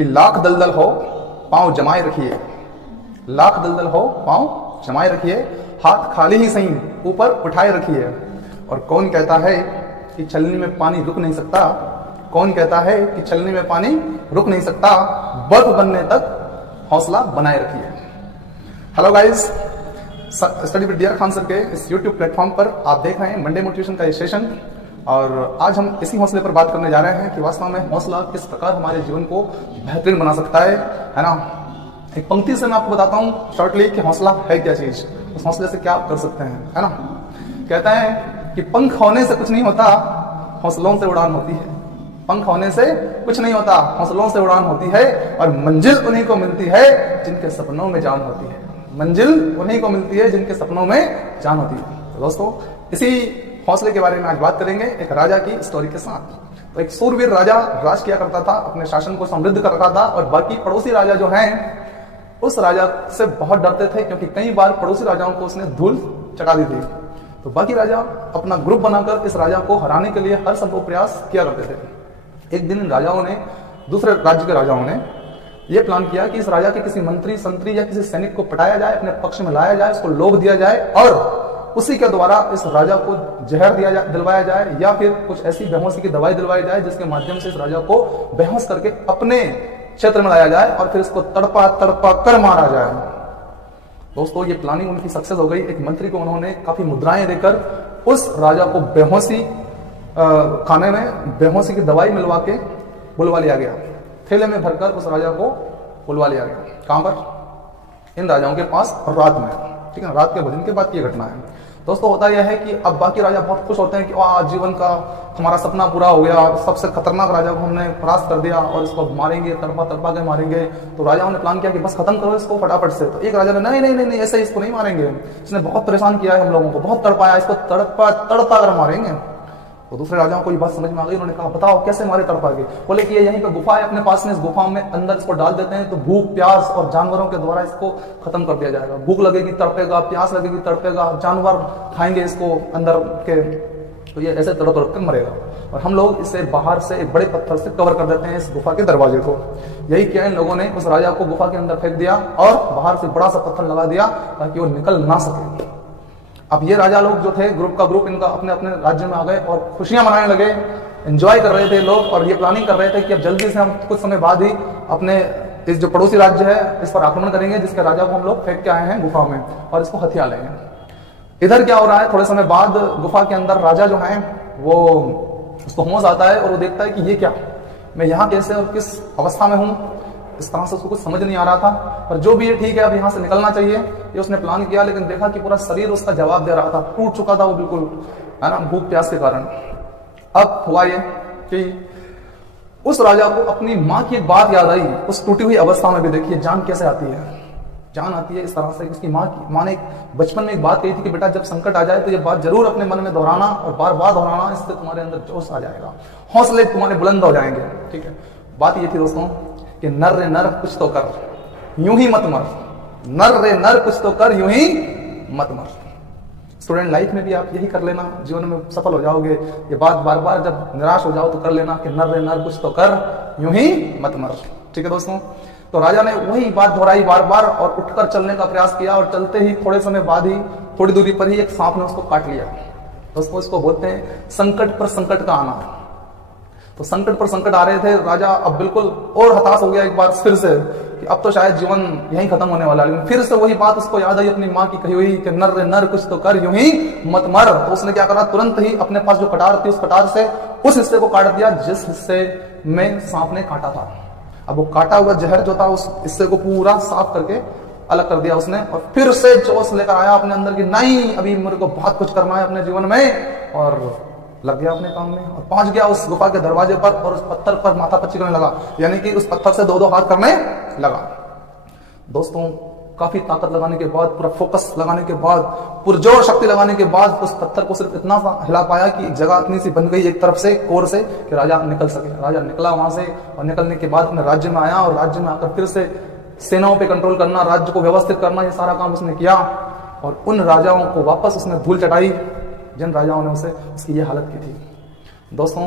कि लाख दलदल हो पांव जमाए रखिए, लाख दलदल हो पांव जमाए रखिए, हाथ खाली ही सही ऊपर उठाए रखिए। और कौन कहता है कि छलनी में पानी रुक नहीं सकता, कौन कहता है कि छलनी में पानी रुक नहीं सकता, बर्फ बनने तक हौसला बनाए रखिए। Hello guys, study with dear Khan sir के इस यूट्यूब प्लेटफॉर्म पर आप देख रहे हैं मंडे मोटिवेशन का ये सेशन। और आज हम इसी हौसले पर बात करने जा रहे हैं कि वास्तव में हौसला किस प्रकार हमारे जीवन को बेहतरीन बना सकता है ना। एक पंक्ति से मैं आपको बताता हूँ शॉर्टली कि हौसला है क्या चीज, उस हौसले से क्या आप कर सकते हैं, है ना। कहता है कि पंख होने से कुछ नहीं होता, हौसलों से उड़ान होती है। पंख होने से कुछ नहीं होता, हौसलों से उड़ान होती है। और मंजिल उन्हीं को मिलती है जिनके सपनों में जान होती है, मंजिल उन्हीं को मिलती है जिनके सपनों में जान होती है। तो दोस्तों, इसी हौसले के बारे में आज बात करेंगे एक राजा की स्टोरी के साथ। तो एक सूरवीर राजा राज किया करता था, अपने शासन को समृद्ध कर रखा था, और बाकी पड़ोसी राजा जो हैं उस राजा से बहुत डरते थे, क्योंकि कई बार पड़ोसी राजाओं को उसने धूल चटा दी थी। तो बाकी राजा अपना ग्रुप बनाकर इस राजा को हराने के लिए हर संभव प्रयास किया करते थे। एक दिन इन राजाओं ने, दूसरे राज्य के राजाओं ने यह प्लान किया कि इस राजा के किसी मंत्री संतरी या किसी सैनिक को पटाया जाए, अपने पक्ष में लाया जाए, उसको लोभ दिया जाए और उसी के द्वारा इस राजा को जहर दिलवाया जाए, या फिर कुछ ऐसी बेहोशी की दवाई दिलवाई जाए जिसके माध्यम से इस राजा को बेहोश करके अपने क्षेत्र में लाया जाए और फिर इसको तड़पा तड़पा कर मारा जाए। दोस्तों, ये प्लानिंग उनकी सक्सेस हो गई। एक मंत्री को उन्होंने काफी मुद्राएं देकर उस राजा को बेहोशी खाने में बेहोशी की दवाई मिलवा के बुलवा लिया गया। थैले में भरकर उस राजा को बुलवा लिया गया। कहां पर? इन राजाओं के पास रात में, ठीक है, रात के भोजन के बाद की घटना है। दोस्तों, होता यह है कि अब बाकी राजा बहुत खुश होते हैं कि वाह, जीवन का हमारा सपना पूरा हो गया, सबसे खतरनाक राजा को हमने परास्त कर दिया और इसको मारेंगे, तड़पा तड़पा के मारेंगे। तो राजाओं ने प्लान किया कि बस खत्म करो इसको फटाफट से। तो एक राजा ने नहीं नहीं नहीं, नहीं ऐसे इसको नहीं मारेंगे, इसने बहुत परेशान किया है हम लोगों को, बहुत तड़पाया, इसको तड़पा तड़पा कर मारेंगे। तो दूसरे राजाओं को ये बात समझ में आ गई। उन्होंने कहा बताओ कैसे मारे तड़पा के? बोले कि ये यहीं पे गुफा है अपने पास में, इस गुफा में अंदर इसको डाल देते हैं तो भूख प्यास और जानवरों के द्वारा इसको खत्म कर दिया जाएगा। भूख लगेगी तड़पेगा, प्यास लगेगी तड़पेगा, जानवर खाएंगे इसको अंदर के, तो ये ऐसे तड़प तड़प कर मरेगा। और हम लोग इसे बाहर से एक बड़े पत्थर से कवर कर देते हैं इस गुफा के दरवाजे को। यही किया इन लोगों ने, उस राजा को गुफा के अंदर फेंक दिया और बाहर से बड़ा सा पत्थर लगा दिया ताकि वो निकल ना सके। अब ये राजा लोग जो थे, ग्रुप का ग्रुप, इनका अपने अपने राज्य में आ गए और खुशियां मनाने लगे, एंजॉय कर रहे थे लोग। और ये प्लानिंग कर रहे थे कि अब जल्दी से हम कुछ समय बाद ही अपने इस जो पड़ोसी राज्य है इस पर आक्रमण करेंगे, जिसके राजा को हम लोग फेंक के आए हैं गुफा में, और इसको हथिया लेंगे। इधर क्या हो रहा है, थोड़े समय बाद गुफा के अंदर राजा जो है वो, उसको होश आता है और वो देखता है कि ये क्या, मैं यहाँ कैसे और किस अवस्था में हूँ। इस तरह से उसको कुछ समझ नहीं आ रहा था, पर जो भी है ठीक है, अब यहाँ से निकलना चाहिए, ये उसने प्लान किया। लेकिन देखा कि पूरा शरीर उसका जवाब दे रहा था, टूट चुका था वो बिल्कुल, है ना, भूख प्यास के कारण। अब हुआ ये कि उस राजा को अपनी माँ की एक बात याद आई। उस टूटी हुई अवस्था में भी देखिए जान कैसे आती है, जान आती है इस तरह से। उसकी माँ ने बचपन में एक बात कही थी कि बेटा जब संकट आ जाए तो ये बात जरूर अपने मन में दोहराना और बार बार दोहराना, इससे तुम्हारे अंदर जोश आ जाएगा, हौसले तुम्हारे बुलंद हो जाएंगे। ठीक है, बात ये थी दोस्तों कि नर रे नर कुछ तो कर, यूं ही मत मर, नर रे नर कुछ तो कर, यूं ही मत मर। स्टूडेंट लाइफ में भी आप यही कर लेना, जीवन में सफल हो जाओगे। ये बात बार बार जब निराश हो जाओ तो कर लेना कि नर रे नर कुछ तो कर, यूं ही मत मर। ठीक है दोस्तों, तो राजा ने वही बात दोहराई बार बार और उठकर चलने का प्रयास किया, और चलते ही थोड़े समय बाद ही, थोड़ी दूरी पर ही एक सांप ने उसको काट लिया। दोस्तों, इसको बोलते हैं संकट पर संकट का आना। तो संकट पर संकट आ रहे थे, राजा अब बिल्कुल और हताश हो गया एक बार फिर से कि अब तो शायद जीवन यहीं खत्म होने वाला है। लेकिन फिर से वही बात उसको याद आई अपनी माँ की कही हुई कि नर रे नर कुछ तो कर, यूं ही मत मर। तो उसने क्या करा, तुरंत ही अपने पास जो कटार थी उस कटार से उस हिस्से को काट दिया जिस हिस्से में सांप ने काटा था। अब वो काटा हुआ जहर जो था उस हिस्से को पूरा साफ करके अलग कर दिया उसने, और फिर से जोश लेकर आया अपने अंदर की नहीं, अभी मेरे को बहुत कुछ करना है अपने जीवन में, और लग गया अपने काम में और पहुंच गया उस गुफा के दरवाजे पर और उस पत्थर पर माथा पच्ची करने लगा, यानी कि उस पत्थर से दो दो हाथ करने लगा। दोस्तों, काफी ताकत लगाने के बाद, पूरा फोकस लगाने के बाद, पुरजोर शक्ति लगाने के बाद उस पत्थर को सिर्फ इतना सा हिला पाया कि एक जगह इतनी सी बन गई एक तरफ से, कोर से, कि राजा निकल सके। राजा निकला वहां से, और निकलने के बाद अपने राज्य में आया, और राज्य में आकर फिर से सेनाओं पे कंट्रोल करना, राज्य को व्यवस्थित करना, ये सारा काम उसने किया। और उन राजाओं को वापस उसने धूल चटाई जिन राजाओं ने उसकी ये हालत की थी। दोस्तों,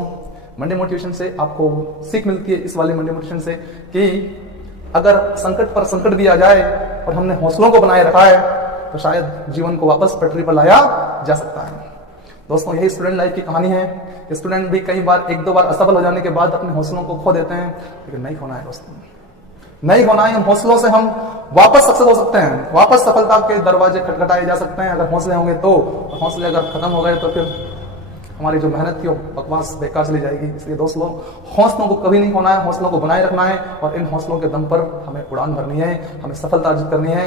मंडे मोटिवेशन से आपको सीख मिलती है, इस वाले मंडे मोटिवेशन से, कि अगर संकट पर संकट भी आ जाए और हमने हौसलों को बनाए रखा है तो शायद जीवन को वापस पटरी पर लाया जा सकता है। दोस्तों, यही स्टूडेंट लाइफ की कहानी है। स्टूडेंट भी कई बार एक दो बार असफल हो जाने के बाद अपने हौसलों को खो देते हैं, लेकिन नहीं खोना है दोस्तों, नहीं खोना है। हौसलों से हम वापस सक्सेस हो सकते हैं, वापस सफलता के दरवाजे खटखटाए जा सकते हैं अगर हौसले होंगे तो। हौसले अगर खत्म हो गए तो फिर हमारी जो मेहनत की बकवास बेकार चली जाएगी। इसलिए दोस्तों, हौसलों को कभी नहीं खोना है, हौसलों को बनाए रखना है और इन हौसलों के दम पर हमें उड़ान भरनी है, हमें सफलता अर्जित करनी है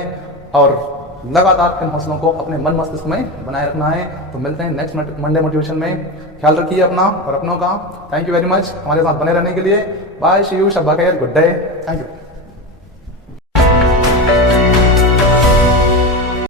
और लगातार इन हौसलों को अपने मन मस्तिष्क में बनाए रखना है। तो मिलते हैं नेक्स्ट मंडे मोटिवेशन में। ख्याल रखिए अपना और अपनों का। थैंक यू वेरी मच हमारे साथ बने रहने के लिए। बाय, सी यू, शब्बा खैर, गुड डे, थैंक यू।